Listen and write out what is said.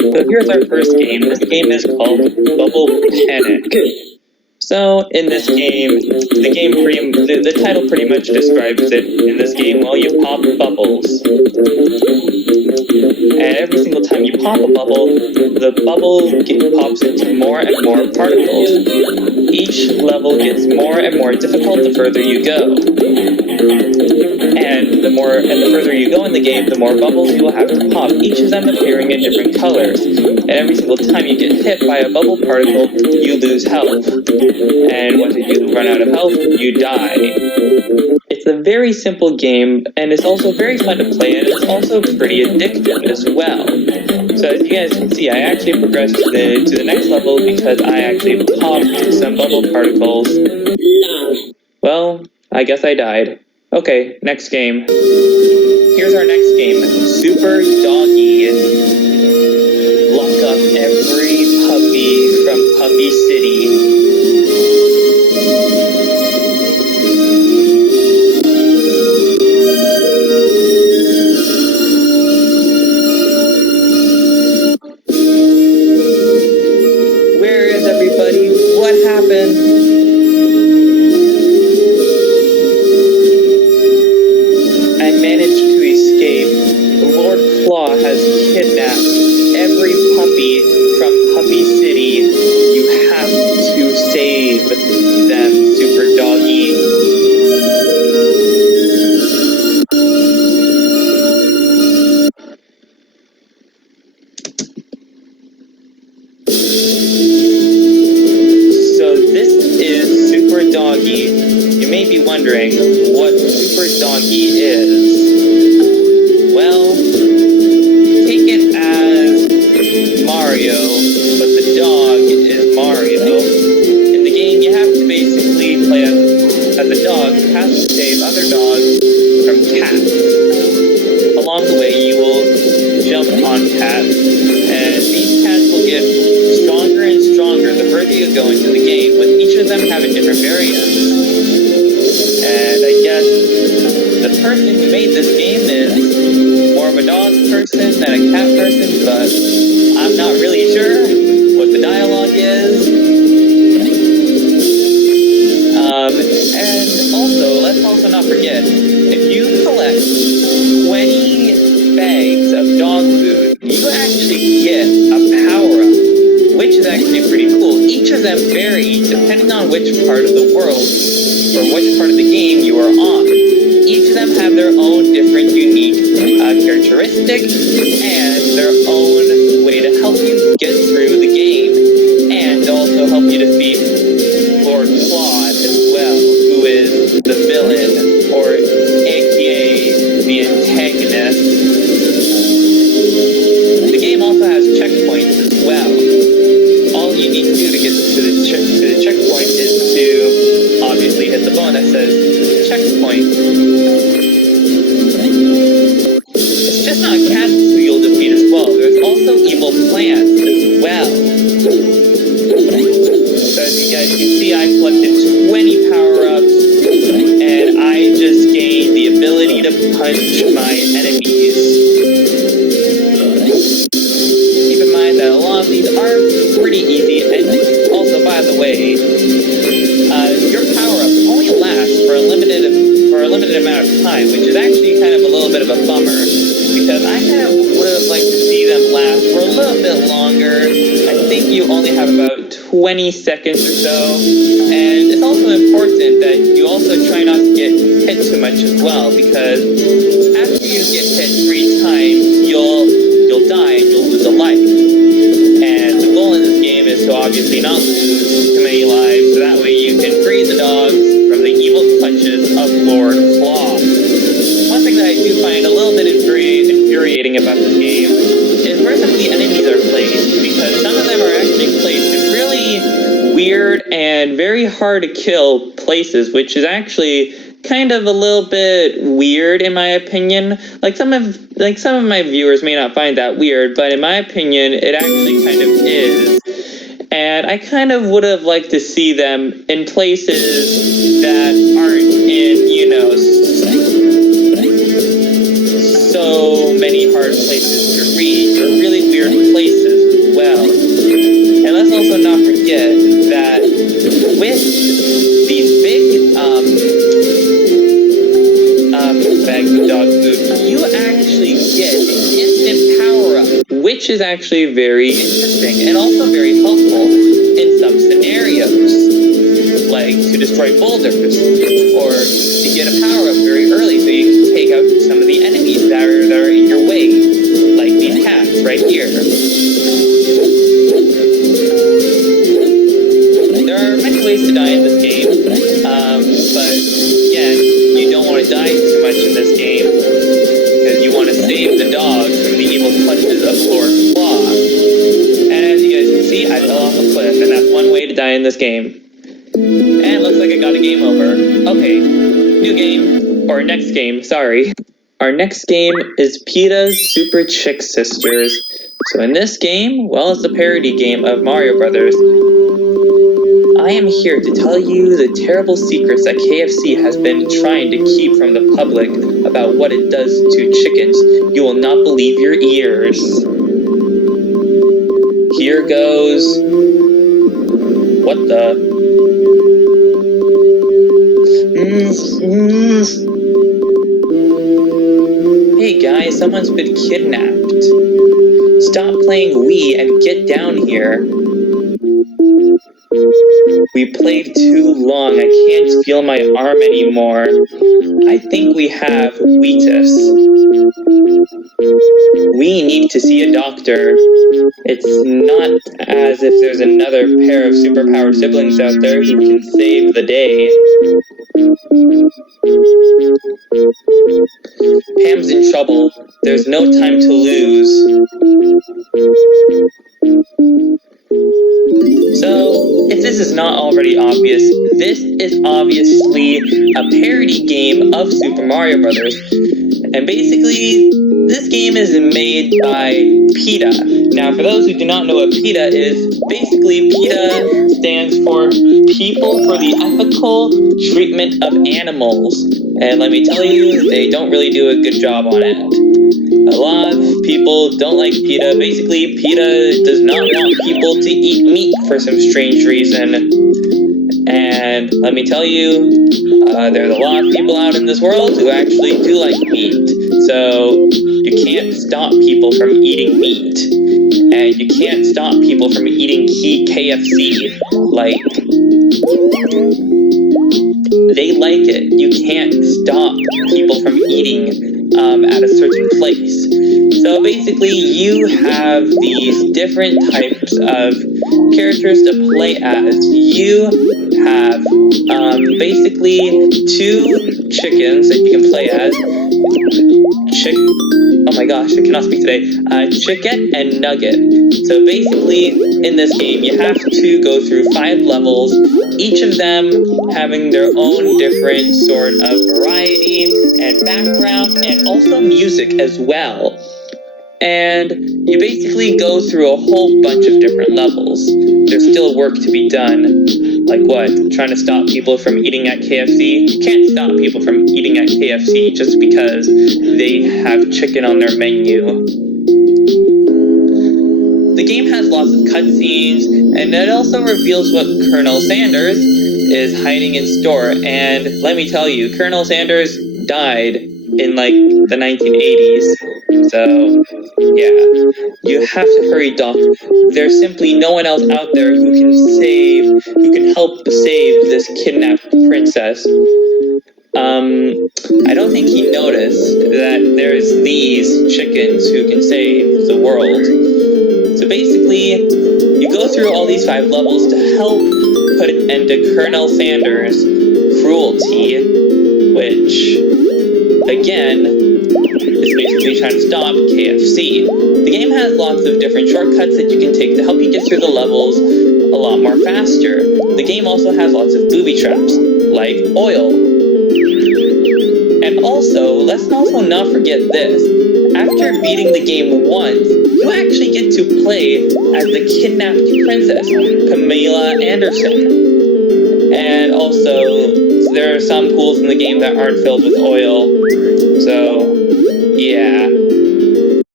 So here's our first game. This game is called Bubble Panic. So in this game, the title pretty much describes it. In this game, well, you pop bubbles. And every single time you pop a bubble, the bubble pops into more and more particles. Each level gets more and more difficult the further you go. And the further you go in the game, the more bubbles you will have to pop, each of them appearing in different colors. And every single time you get hit by a bubble particle, you lose health. And once you run out of health, you die. It's a very simple game, and it's also very fun to play, and it's also pretty addictive as well. So as you guys can see, I actually progressed to the next level because I actually popped some bubble particles. Well, I guess I died. Okay, next game. Here's our next game, Super Doggy. Lock up every puppy from Puppy City. Where is everybody? What happened? I managed to escape. The Lord Claw has kidnapped every puppy from Puppy City. You have to save them, Super Doggy. So this is Super Doggy. You may be wondering what Super Doggy is. Well, take it as Mario, but the dog is Mario. In the game, you have to basically play as a dog who has to save other dogs from cats. Along the way, you will jump on cats, and these cats will get stronger and stronger the further you go into the game, with each of them having different variants. And I guess the person who made this game is more of a dog person than a cat person, but I'm not really sure what the dialogue is. And also, let's also not forget, if you collect 20 bags of dog food, you actually get a power-up, which is actually pretty cool. Each of them vary depending on which part of the world or which part of the game you are on. Each of them have their own different unique characteristic and their own way to help you get through the game, and also help you defeat Lord Claude as well, who is the villain, or aka the antagonist. The game also has checkpoints as well. All you need to do to get to the checkpoint is to obviously hit the button that says checkpoint. It's just not cats who you'll defeat as well. There's also evil plants as well. So as you guys can see, I collected 20 power-ups, and I just gained the ability to punch my enemies. Keep in mind that a lot of these are pretty easy, and also, by the way, your power-ups only last for a limited amount of time, which is actually kind of a little bit of a bummer, because I kind of would have liked to see them last for a little bit longer. I think you only have about 20 seconds or so, and it's also important that you also try not to get hit too much as well, because after you get hit 3 times, you'll die and you'll lose a life. And the goal in this game is to obviously not lose too many lives, so that way you can free the dogs from the evil clutches of Lord Claw. One thing that I do find a little bit infuriating about this game is where some of the enemies are placed, because some of them are actually placed in really weird and very hard to kill places, which is actually kind of a little bit weird in my opinion. Like some of my viewers may not find that weird, but in my opinion, it actually kind of is. And I kind of would have liked to see them in places that aren't in, so many hard places to reach, or really weird places. also not forget that with these big bags of dog food, you actually get an instant power-up, which is actually very interesting and also very helpful in some scenarios, like to destroy boulders, or to get a power-up very early so you can take out some of the enemies that are in your way, like these cats right here. There are many ways to die in this game, but again, you don't want to die too much in this game, because you want to save the dogs from the evil clutches of Lord Claw. And as you guys can see, I fell off a cliff, and that's one way to die in this game. And looks like I got a game over. Okay, new game, or next game, sorry. Our next game is PETA's Super Chick Sisters. So in this game, well, it's a parody game of Mario Brothers. I am here to tell you the terrible secrets that KFC has been trying to keep from the public about what it does to chickens. You will not believe your ears. Here goes... What the... Hey guys, someone's been kidnapped. Stop playing Wii and get down here. We played too long. I can't feel my arm anymore. I think we have Wheatus. We need to see a doctor. It's not as if there's another pair of superpowered siblings out there who can save the day. Pam's in trouble. There's no time to lose. So, if this is not already obvious, this is obviously a parody game of Super Mario Brothers. And basically, this game is made by PETA. Now, for those who do not know what PETA is, basically PETA stands for People for the Ethical Treatment of Animals. And let me tell you, they don't really do a good job on it. A lot of people don't like PETA. Basically, PETA does not want people to eat meat for some strange reason. And let me tell you, there's a lot of people out in this world who actually do like meat. So, you can't stop people from eating meat. And you can't stop people from eating KFC. Like, they like it. You can't stop people from eating at a certain place. So basically, you have these different types of characters to play as. You have basically two chickens that you can play as. Oh my gosh, I cannot speak today. Chicken and Nugget. So basically, in this game, you have to go through 5 levels, each of them having their own different sort of variety and background, and also music as well. And you basically go through a whole bunch of different levels. There's still work to be done. Like what? Trying to stop people from eating at KFC? You can't stop people from eating at KFC just because they have chicken on their menu. The game has lots of cutscenes, and it also reveals what Colonel Sanders is hiding in store. And let me tell you, Colonel Sanders died in like the 1980s. So, yeah, you have to hurry, Doc. There's simply no one else out there who can help save this kidnapped princess. I don't think he noticed that there's these chickens who can save the world. So basically, you go through all these 5 levels to help put an end to Colonel Sanders' cruelty, which, again, is basically trying to stop KFC. The game has lots of different shortcuts that you can take to help you get through the levels a lot more faster. The game also has lots of booby traps, like oil. And also, let's also not forget this. After beating the game once, you actually get to play as the kidnapped princess, Pamela Anderson. And also, there are some pools in the game that aren't filled with oil. So, yeah.